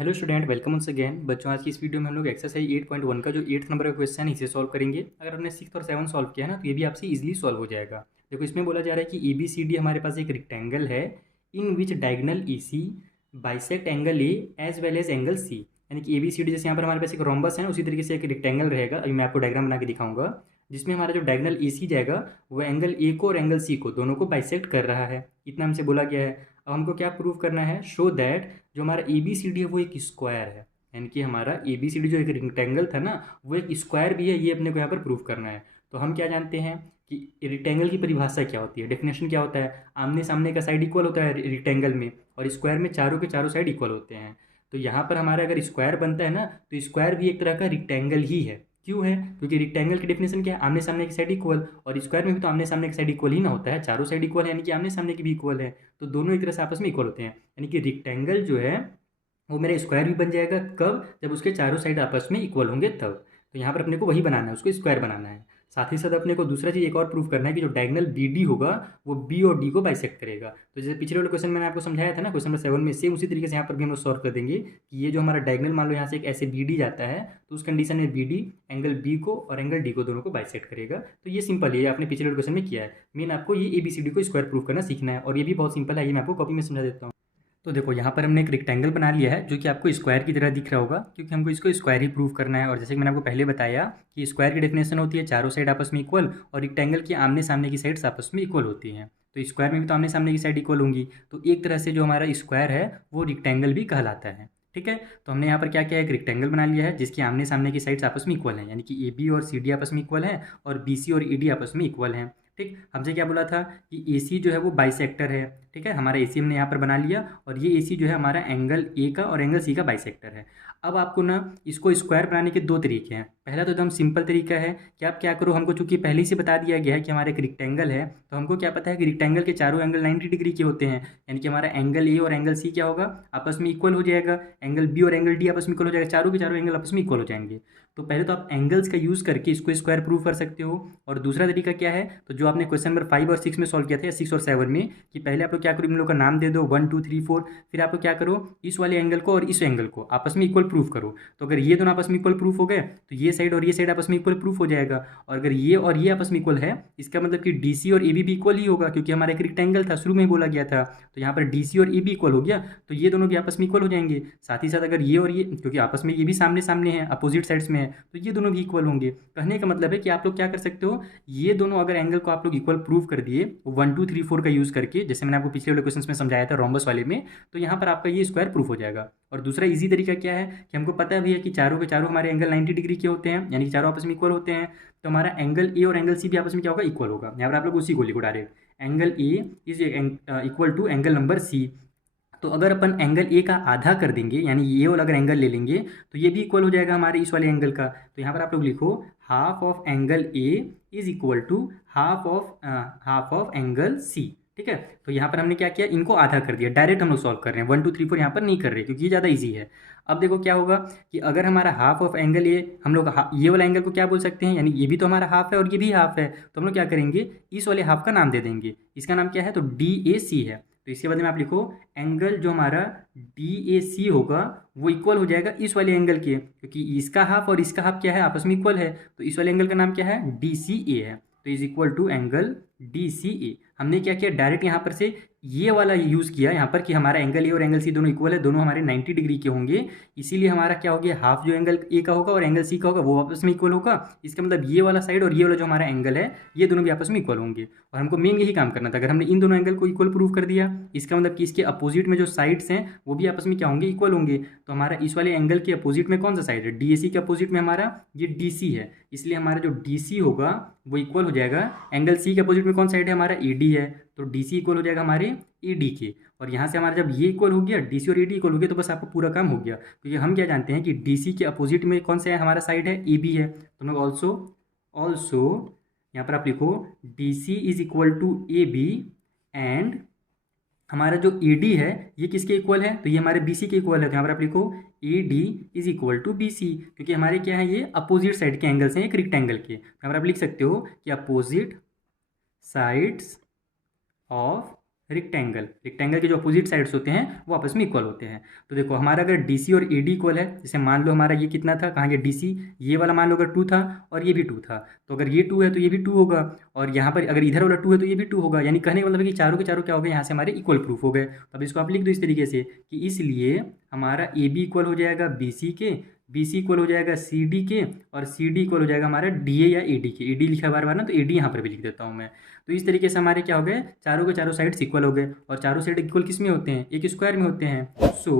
Hello student, welcome once again. बच्चों, आज की इस वीडियो में हम लोग एक्सरसाइज 8.1 का जो 8th नंबर का क्वेश्चन है इसे सॉल्व करेंगे। अगर हमने 6th और 7th सॉल्व किया है ना तो ये भी आपसे इजीली सॉल्व हो जाएगा। देखो, इसमें बोला जा रहा है कि ए बी सी डी हमारे पास एक रेक्टेंगल है in which diagonal E C bisect angle A as well as angle C. यानी कि ए बी सी डी जैसे यहाँ पर हमारे पास एक रोम्बस है, उसी तरीके से एक रेक्टेंगल रहेगा। अभी मैं आपको डायग्राम बना के दिखाऊंगा जिसमें हमारा जो डायगोनल ई सी जाएगा वो एंगल ए को और एंगल सी को दोनों को बाइसेक्ट कर रहा है। इतना हमसे बोला गया है। अब हमको क्या प्रूव करना है? शो दैट जो हमारा ए बी सी डी है वो एक स्क्वायर है। यानी कि हमारा ए बी सी डी जो एक रेक्टेंगल था ना वो एक स्क्वायर भी है, ये अपने को यहाँ पर प्रूफ करना है। तो हम क्या जानते हैं कि रेक्टेंगल की परिभाषा क्या होती है, डेफिनेशन क्या होता है? आमने सामने का साइड इक्वल होता है रेक्टेंगल में, और स्क्वायर में चारों के चारों साइड इक्वल होते हैं। तो यहाँ पर हमारा अगर स्क्वायर बनता है ना तो स्क्वायर भी एक तरह का रेक्टेंगल ही है। क्यों है? क्योंकि रेक्टेंगल की डेफिनेशन क्या है? आमने सामने की साइड इक्वल, और स्क्वायर में भी तो आमने सामने की साइड इक्वल ही ना होता है, चारों साइड इक्वल है, यानी कि आमने सामने की भी इक्वल है। तो दोनों एक तरह से आपस में इक्वल होते हैं। यानी कि रेक्टेंगल जो है वो मेरा स्क्वायर भी बन जाएगा। कब? जब उसके चारों साइड आपस में इक्वल होंगे तब। तो यहाँ पर अपने को वही बनाना है, उसको स्क्वायर बनाना है। साथ ही साथ अपने को दूसरा चीज़ एक और प्रूफ करना है कि जो डायगोनल बी डी होगा वो बी और डी को बाइसेक्ट करेगा। तो जैसे पिछले वाले क्वेश्चन मैंने आपको समझाया था ना, क्वेश्चन नंबर 7 में, सेम उसी तरीके से यहाँ पर भी हम लोग सॉल्व कर देंगे कि ये जो हमारा डायगोनल मान लो यहाँ से एक ऐसे बी डी जाता है, तो उस कंडीशन में बी डी एंगल बी को और एंगल डी को दोनों को बाइसेक्ट करेगा। तो ये सिंपल है, ये आपने पिछले वाले क्वेश्चन में किया है। मेन आपको ये ए बी सी डी को स्क्वायर प्रूफ करना सीखना है, और ये भी बहुत सिंपल है। ये मैं आपको कॉपी में समझा देता हूँ। तो देखो, यहाँ पर हमने एक रेक्टेंगल बना लिया है जो कि आपको स्क्वायर की तरह दिख रहा होगा, क्योंकि हमको इसको स्क्वायर ही प्रूव करना है। और जैसे कि मैंने आपको पहले बताया कि स्क्वायर की डेफिनेशन होती है चारों साइड आपस में इक्वल, और रेक्टेंगल की आमने सामने की साइड्स आपस में इक्वल होती हैं। तो स्क्वायर में भी तो आमने सामने की साइड इक्वल होंगी, तो एक तरह से जो हमारा स्क्वायर है वो रेक्टेंगल भी कहलाता है। ठीक है, तो हमने यहाँ पर क्या किया है? एक रेक्टेंगल बना लिया है जिसकी आमने सामने की साइड्स आपस में इक्वल हैं, यानी कि ए बी और सी डी आपस में इक्वल हैं, और बी सी और ई डी आपस में इक्वल हैं। ठीक, हमसे क्या बोला था कि ए सी जो है वो बाइसेक्टर है। ठीक है, हमारा ए सी हमने यहाँ पर बना लिया, और ये ए सी जो है हमारा एंगल ए का और एंगल सी का बाइसेक्टर है। अब आपको ना इसको स्क्वायर बनाने के दो तरीके हैं। पहला तो एकदम सिंपल तरीका है कि आप क्या करो, हमको चूंकि पहले ही से बता दिया गया है कि हमारा एक रेक्टेंगल है, तो हमको क्या पता है कि रेक्टेंगल के चारों एंगल 90 डिग्री के होते हैं। यानी कि हमारा एंगल ए और एंगल सी क्या होगा? आपस में इक्वल हो जाएगा। एंगल बी और एंगल डी आपस में इक्वल हो जाएगा, चारों के चारों एंगल आपस में इक्वल हो जाएंगे। तो पहले तो आप एंगल्स का यूज़ करके इसको स्क्वायर प्रूव कर सकते हो। और दूसरा तरीका क्या है? तो जो आपने क्वेश्चन नंबर 5 और 6 में सॉल्व किया था, या 6 और 7 में, कि पहले आप लोग क्या करो, इन लोगों का नाम दे दो 1 2 3 4, फिर आप लोग क्या करो, इस वाले एंगल को और इस एंगल को आपस में इक्वल प्रूफ करो। तो अगर ये दोनों आपस में इक्वल प्रूफ हो गए तो ये साइड और ये साइड आपस में इक्वल प्रूफ हो जाएगा। और अगर ये और ये आपस में इक्वल है, इसका मतलब कि डी सी और ए भी इक्वल ही होगा, क्योंकि हमारा एक रेक्टेंगल था, शुरू में ही बोला गया था। तो यहाँ पर डी सी और ए भी इक्वल हो गया, तो ये दोनों भी आपस में इक्वल हो जाएंगे। साथ ही साथ अगर ये और ये, क्योंकि आपस में ये भी सामने सामने है, अपोजिट साइड्स में है, तो ये दोनों भी इक्वल होंगे। कहने का मतलब है कि आप लोग क्या कर सकते हो, ये दोनों अगर एंगल को आप लोग इक्वल प्रूव कर दिए 1 2 3 4 का यूज़ करके, जैसे मैंने आपको पिछले वाले क्वेश्चन में समझाया था रोम्बस वाले में, तो यहाँ पर आपका ये स्क्वायर प्रूफ हो जाएगा। और दूसरा इजी तरीका क्या है कि हमको पता है भैया कि चारों के चारों हमारे एंगल 90 डिग्री के होते हैं, यानी कि चारों आपस में इक्वल होते हैं। तो हमारा एंगल ए और एंगल सी भी आपस में क्या होगा? इक्वल होगा। यहाँ पर आप लोग उसी को लिखो direct, angle A is equal to angle number C. तो अगर अपन एंगल ए का आधा कर देंगे, यानी ये वाला अगर एंगल ले लेंगे, तो ये भी इक्वल हो जाएगा हमारे इस वाले एंगल का। तो यहाँ पर आप लोग लिखो half of angle A is equal to half of angle C. ठीक है, तो यहाँ पर हमने क्या किया, इनको आधा कर दिया। डायरेक्ट हम लोग सॉल्व कर रहे हैं, 1 2 3 4 यहाँ पर नहीं कर रहे क्योंकि ये ज़्यादा ईजी है। अब देखो क्या होगा कि अगर हमारा हाफ ऑफ एंगल ए, हम लोग ये वाला एंगल को क्या बोल सकते हैं, यानी ये भी तो हमारा हाफ है और ये भी हाफ है, तो हम लोग क्या करेंगे, इस वाले हाफ का नाम दे देंगे। इसका नाम क्या है? तो डी ए सी है। तो इसके बदले में आप लिखो एंगल जो हमारा डी ए सी होगा वो इक्वल हो जाएगा इस वाले एंगल के, क्योंकि इसका हाफ और इसका हाफ क्या है? आपस में इक्वल है। तो इस वाले एंगल का नाम क्या है? डी सी ए है। तो is equal to angle D C A. हमने क्या किया, डायरेक्ट यहाँ पर से ये वाला यूज़ किया यहाँ पर कि हमारा एंगल ए और एंगल सी दोनों इक्वल है, दोनों हमारे 90 डिग्री के होंगे। इसीलिए हमारा क्या हो गया, हाफ जो एंगल ए का होगा और एंगल सी का होगा वो आपस में इक्वल होगा। इसका मतलब ये वाला साइड और ये वाला जो हमारा एंगल है ये दोनों भी आपस में इक्वल होंगे। और हमको मेन यही काम करना था। अगर हमने इन दोनों एंगल को इक्वल प्रूव कर दिया, इसका मतलब कि इसके अपोजिट में जो साइड्स हैं वो भी आपस में क्या होंगे, इक्वल होंगे। तो हमारा इस वाले एंगल के अपोजिट में कौन सा साइड है? डी ए सी के अपोजिट में हमारा ये डी सी है, इसलिए हमारा जो डी सी होगा वो इक्वल हो जाएगा एंगल सी के अपोजिट में कौन साइड है? हमारा ई डी है, तो डी सी इक्वल हो जाएगा हमारे ई डी के। और यहाँ से हमारा जब ये इक्वल हो गया, डी सी और ई डी इक्वल हो गया, तो बस आपको पूरा काम हो गया। क्योंकि हम क्या जानते हैं कि डी सी के अपोजिट में कौन सा है? हमारा साइड है ए बी है। तो हम लोग ऑल्सो ऑल्सो यहाँ पर आप लिखो D C is equal to A B, and हमारा जो ए डी है ये किसके इक्वल है? तो ये हमारे बी सी के इक्वल है। तो यहाँ पर आप लिखो A D is equal to B C, क्योंकि हमारे क्या है, ये अपोजिट साइड के एंगल्स हैं एक रेक्टेंगल के। यहाँ पर आप लिख सकते हो कि opposite sides of rectangle, rectangle के जो अपोजिट साइड्स होते हैं वो आपस में इक्वल होते हैं। तो देखो हमारा अगर डी सी और ए डी इक्वल है, जैसे मान लो हमारा ये कितना था, कहाँ ये डी सी, ये वाला मान लो अगर 2 था और ये भी 2 था, तो अगर ये 2 है तो ये भी 2 होगा, और यहाँ पर अगर इधर वाला 2 है तो ये भी 2 होगा। यानी कहने का मतलब है कि चारों के चारों क्या हो गए, यहाँ से हमारे इक्वल प्रूफ हो गए। तो अब इसको आप लिख दो इस तरीके से कि इसलिए हमारा ए बी इक्वल हो जाएगा बी सी के, बी सी इक्वल हो जाएगा सी डी के, और सी डी इक्वल हो जाएगा हमारा डी ए या ए डी के। ए डी लिखा है बार बार ना, तो ए डी यहाँ पर भी लिख देता हूँ मैं। तो इस तरीके से हमारे क्या हो गए, चारों के चारों साइड्स इक्वल हो गए, और चारों साइड इक्वल किस में होते हैं, एक स्क्वायर में होते हैं। So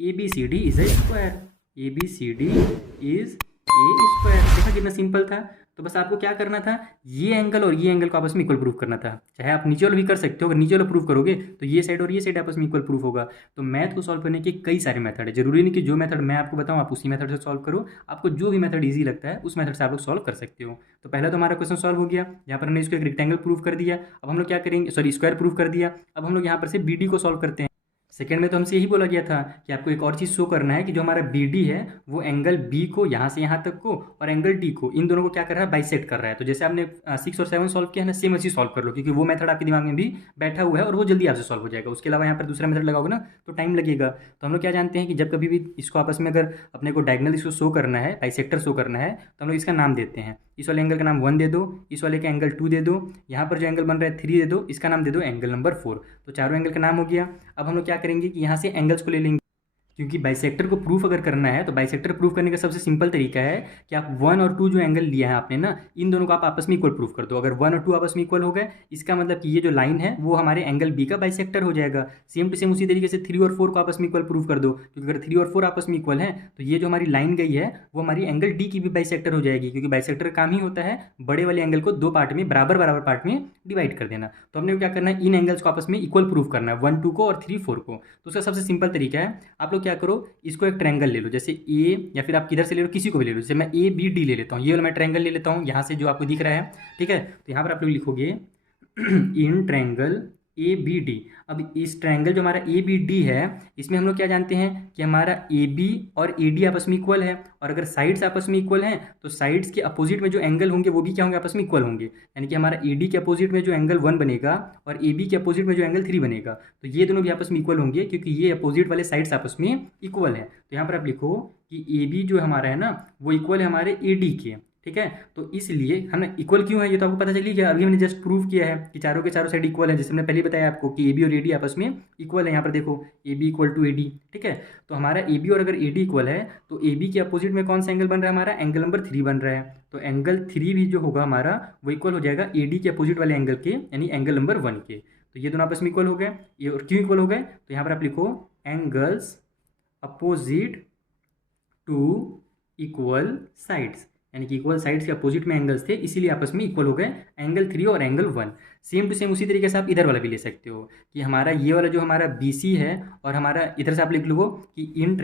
A B C D is a square, A B C D is a square. देखा कितना सिंपल था। तो बस आपको क्या करना था, ये एंगल और ये एंगल को आपस में इक्वल प्रूफ करना था। चाहे आप नीचे वाला भी कर सकते हो, अगर नीचे वाला प्रूफ करोगे तो ये साइड और ये साइड आपस में इक्वल प्रूफ होगा। तो मैथ को सॉल्व करने के कई सारे मेथड है, जरूरी नहीं कि जो मेथड मैं आपको बताऊं आप उसी मेथड से सॉल्व करो। आपको जो भी मेथड ईजी लगता है उस मेथड से आप लोग सॉल्व कर सकते हो। तो पहला तो हमारा क्वेश्चन सॉल्व हो गया, यहाँ पर हमने इसको एक रेक्टेंगल प्रूफ कर दिया। अब हम लोग क्या करेंगे, सॉरी स्क्वायर प्रूफ कर दिया। अब हम लोग यहाँ पर से बी डी को सॉल्व करते हैं। सेकेंड में तो हमसे यही बोला गया था कि आपको एक और चीज़ शो करना है कि जो हमारा बी डी है वो एंगल बी को यहाँ से यहाँ तक को और एंगल डी को, इन दोनों को क्या कर रहा है, बाइसेक्ट कर रहा है। तो जैसे आपने 6 और 7 सॉल्व किया है ना, सेम ऐसे सॉल्व कर लो, क्योंकि वो मेथड आपके दिमाग में भी बैठा हुआ है और वो जल्दी आपसे सॉल्व हो जाएगा। उसके अलावा यहाँ पर दूसरा मेथड लगाओगे ना तो टाइम लगेगा। तो हम लोग क्या जानते हैं कि जब कभी भी इसको आपस में अगर अपने को डायगनल इसको शो करना है, बाइसेक्टर शो करना है, तो हम लोग इसका नाम देते हैं। इस वाले एंगल का नाम 1 दे दो, इस वाले का एंगल 2 दे दो, यहाँ पर जो एंगल बन रहा है 3 दे दो, इसका नाम दे दो एंगल नंबर 4। तो चारों एंगल का नाम हो गया। अब हम लोग क्या करेंगे कि यहाँ से एंगल्स को ले लेंगे, क्योंकि बाइसेक्टर को प्रूफ अगर करना है तो बाइसेक्टर प्रूफ करने का सबसे सिंपल तरीका है कि आप 1 और 2 जो एंगल लिया है आपने ना, इन दोनों को आप आपस में इक्वल प्रूफ कर दो। अगर 1 और 2 आपस में इक्वल हो गए, इसका मतलब कि ये जो लाइन है वो हमारे एंगल बी का बाइसेक्टर हो जाएगा। सेम टू सेम उसी तरीके से 3 और 4 को आपस में इक्वल प्रूफ कर दो, क्योंकि अगर 3 और 4 आपस में इक्वल है तो ये जो हमारी लाइन गई है वो हमारी एंगल डी की भी बाइसेक्टर हो जाएगी, क्योंकि बाइसेक्टर का काम ही होता है बड़े वाले एंगल को 2 पार्ट में बराबर बराबर पार्ट में डिवाइड कर देना। तो हमने क्या करना है, इन एंगल्स को आपस में इक्वल प्रूफ करना है, 1 2 को और 3 4 को। तो उसका सबसे सिंपल तरीका है, आप लोग क्या करो, इसको एक ट्रायंगल ले लो, जैसे ए, या फिर आप किधर से ले लो, किसी को भी ले लो। जैसे मैं ए बी डी ले लेता हूँ, ये वाला मैं ट्रायंगल ले लेता हूँ यहाँ से जो आपको दिख रहा है, ठीक है। तो यहाँ पर आप लोग लिखोगे in triangle A B D. अब इस ट्रायंगल जो हमारा ए बी डी है, इसमें हम लोग क्या जानते हैं कि हमारा ए बी और ए डी आपस में इक्वल है, और अगर साइड्स आपस में इक्वल हैं तो साइड्स के अपोजिट में जो एंगल होंगे वो भी क्या होंगे, आपस में इक्वल होंगे। यानी कि हमारा ए डी के अपोजिट में जो एंगल 1 बनेगा और ए बी के अपोजिट में जो एंगल 3 बनेगा, तो ये दोनों भी आपस में इक्वल होंगे, क्योंकि ये अपोजिट वाले साइड्स आपस में इक्वल है। तो यहाँ पर आप लिखो कि ए बी जो हमारा है ना वो इक्वल है हमारे ए डी के, ठीक है। तो इसलिए हमें इक्वल क्यों है ये तो आपको पता चली गया, अभी हमने जस्ट प्रूव किया है कि चारों के चारों साइड इक्वल है, जैसे हमने पहले बताया आपको कि ए बी और ए डी आपस में इक्वल है। यहाँ पर देखो A B equal to A D, ठीक है। तो हमारा ए बी और अगर ए डी इक्वल है तो ए बी के अपोजिट में कौन सा एंगल बन रहा है, हमारा एंगल नंबर 3 बन रहा है। तो एंगल 3 भी जो होगा हमारा वो इक्वल हो जाएगा ए डी के अपोजिट वाले एंगल के, यानी एंगल नंबर 1 के। तो ये दोनों आपस में इक्वल हो गए। ये और क्यों इक्वल हो गए, तो यहाँ पर आप लिखो angles opposite to equal sides, यानी कि इक्वल साइड्स के अपोजिट में एंगल्स थे, इसीलिए आपस में इक्वल हो गए एंगल 3 और एंगल 1। सेम टू सेम उसी तरीके से आप इधर वाला भी ले सकते हो कि हमारा ये वाला जो हमारा बी सी है, और हमारा इधर से आप लिख लो कि इन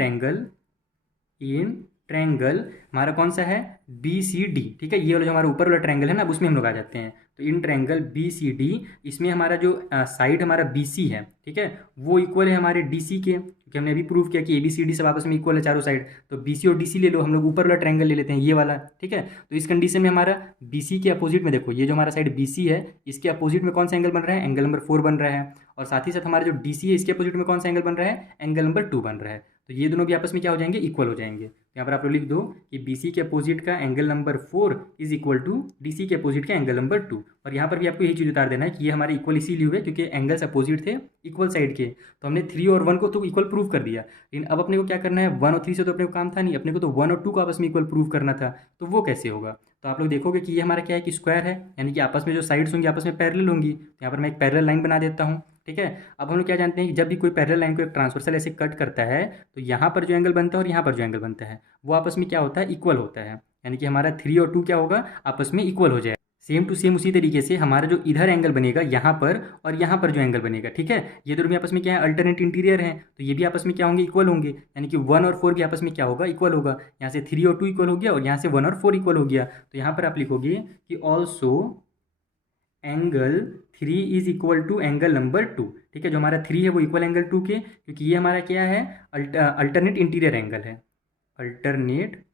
ट्रायंगल हमारा कौन सा है, बी सी डी, ठीक है। ये वाला जो हमारा ऊपर वाला ट्रायंगल है ना, अब उसमें हम लोग आ जाते हैं। तो in triangle B C D, इसमें हमारा जो साइड हमारा बी सी है, ठीक है, वो इक्वल है हमारे डी सी के, क्योंकि हमने अभी प्रूव किया कि ए बी सी डी सब आपस में इक्वल है चारों साइड। तो बी सी और डी सी ले लो, हम लोग ऊपर वाला ट्रायंगल ले लेते हैं, ये वाला, ठीक है। तो इस कंडीशन में हमारा बी सी के अपोजिट में देखो, ये जो हमारा साइड बी सी है इसके अपोजिट में कौन सा एंगल बन रहा है, एंगल नंबर 4 बन रहा है। और साथ ही साथ हमारा जो डी सी है इसके अपोजिट में कौन सा एंगल बन रहा है, एंगल नंबर 2 बन रहा है। तो ये दोनों भी आपस में क्या हो जाएंगे, इक्वल हो जाएंगे। यहाँ पर आप लोग लिख दो कि बी सी के अपोजिट का angle number 4 is equal to D C के अपोजिट का एंगल नंबर 2। और यहाँ पर भी आपको यही चीज़ उतार देना है कि ये हमारे इक्वल इसीलिए हुए क्योंकि एंगल्स अपोजिट थे इक्वल साइड के। तो हमने 3 और 1 को तो इक्वल प्रूव कर दिया, लेकिन अब अपने को क्या करना है, 1 और 3 से तो अपने को काम था नहीं, अपने को तो 1 और 2 को आपस में इक्वल प्रूव करना था। तो वो कैसे होगा, तो आप लोग देखोगे कि ये हमारा क्या है कि स्क्वायर है, यानी कि आपस में जो साइड्स होंगी आपस में पैरेलल होंगी। तो यहाँ पर मैं एक पैरेलल लाइन बना देता हूँ, ठीक है। अब हम लोग क्या जानते हैं कि जब भी कोई पैरेलल लाइन को एक ट्रांसवर्सल ऐसे कट करता है तो यहाँ पर जो एंगल बनता है और यहाँ पर जो एंगल बनता है वो आपस में क्या होता है, इक्वल होता है। यानी कि हमारा 3 और 2 क्या होगा, आपस में इक्वल हो जाएगा। सेम टू सेम उसी तरीके से हमारा जो इधर एंगल बनेगा यहाँ पर और यहाँ पर जो एंगल बनेगा, ठीक है, ये दोनों भी आपस में क्या है, अल्टरनेट इंटीरियर हैं, तो ये भी आपस में क्या होंगे, इक्वल होंगे। यानी कि 1 और 4 भी आपस में क्या होगा, इक्वल होगा। यहाँ से 3 और 2 इक्वल हो गया और यहाँ से 1 और 4 इक्वल हो गया। तो यहाँ पर आप लिखोगे कि also angle 3 is equal to angle number 2, ठीक है। जो हमारा 3 है वो इक्वल एंगल 2 के, क्योंकि ये हमारा क्या है, अल्टरनेट इंटीरियर एंगल है, अल्टरनेट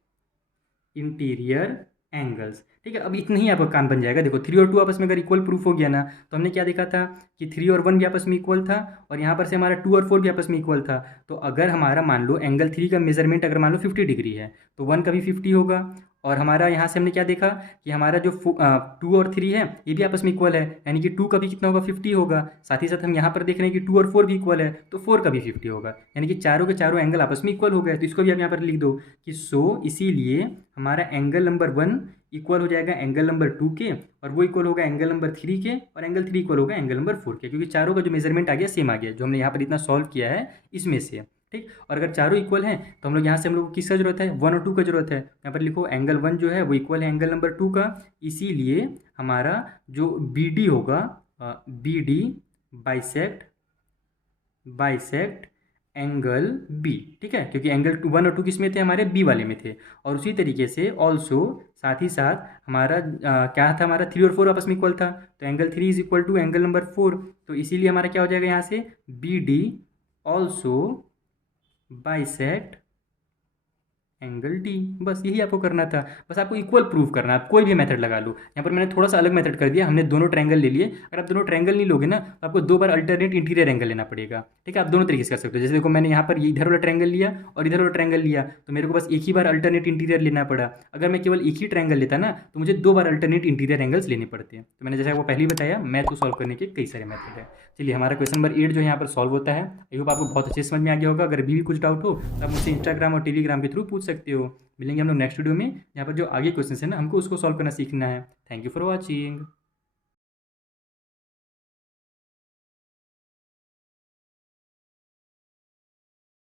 इंटीरियर एंगल्स। ठीक है, अब इतना ही आपका काम बन जाएगा। देखो 3 और 2 आपस में अगर इक्वल प्रूफ हो गया ना, तो हमने क्या देखा था कि 3 और 1 भी आपस में इक्वल था, और यहाँ पर से हमारा 2 और 4 भी आपस में इक्वल था। तो अगर हमारा मान लो एंगल 3 का मेजरमेंट अगर मान लो 50 डिग्री है, तो 1 का भी 50 होगा। और हमारा यहाँ से हमने क्या देखा कि हमारा जो 2 और 3 है ये भी आपस में इक्वल है, यानी कि 2 का भी कितना होगा, 50 होगा। साथ ही साथ हम यहाँ पर देख रहे हैं कि 2 और 4 भी इक्वल है, तो 4 का भी 50 होगा, यानी कि चारों के चारों एंगल आपस में इक्वल हो गए। तो इसको भी आप यहाँ पर लिख दो कि इसीलिए हमारा एंगल नंबर 1 इक्वल हो जाएगा एंगल नंबर 2 के, और वो इक्वल होगा एंगल नंबर 3 के, और एंगल 3 इक्वल होगा एंगल नंबर 4 के, क्योंकि चारों का जो मेजरमेंट आ गया सेम आ गया, जो हमने यहाँ पर इतना सॉल्व किया है इसमें से। ठीक, और अगर चारों इक्वल हैं तो हम लोग यहाँ से हम लोग को किसका जरूरत है, 1 और 2 का जरूरत है। यहाँ पर लिखो एंगल 1 जो है वो इक्वल है एंगल नंबर 2 का, इसीलिए हमारा जो बी डी होगा, B D bisect bisect angle B. ठीक है, क्योंकि एंगल 1 और 2 किस में थे, हमारे बी वाले में थे। और उसी तरीके से ऑल्सो साथ ही साथ हमारा क्या था, हमारा 3 और 4 आपस में इक्वल था, तो angle 3 is equal to angle number 4। तो इसीलिए हमारा क्या हो जाएगा यहाँ से, B D also bisect angle D. बस यही आपको करना था, बस आपको इक्वल प्रूफ करना है। आप कोई भी मेथड लगा लो, यहाँ पर मैंने थोड़ा सा अलग मेथड कर दिया, हमने दोनों ट्रायंगल ले लिए। अगर आप दोनों ट्रायंगल नहीं लोगे ना, तो आपको 2 बार अल्टरनेट इंटीरियर एंगल लेना पड़ेगा। ठीक है, आप दोनों तरीके से कर सकते हो। जैसे देखो मैंने यहाँ पर ये इधर वाला ट्रायंगल लिया और इधर वाला ट्रायंगल लिया, तो मेरे को बस एक ही बार अल्टरनेट इंटीरियर लेना पड़ा। अगर मैं केवल एक ही ट्रायंगल लेता ना, तो मुझे 2 बार अल्टरनेट इंटीरियर एंगल्स लेने पड़ते हैं। तो मैंने जैसे आपको पहले ही बताया, मैथ को सॉल्व करने के कई सारे मेथड है। चलिए, हमारा क्वेश्चन नंबर 8 जो यहाँ पर सॉल्व होता है। आई होप आपको बहुत अच्छे समझ में आ गया होगा। अगर भी कुछ डाउट हो तो आप मुझसे इंस्टाग्राम और टेलीग्राम के थ्रू पूछ सकते हो। मिलेंगे हम लोग नेक्स्ट वीडियो में, यहाँ पर जो आगे क्वेश्चन है ना, हमको उसको सॉल्व करना सीखना है। Thank you for watching.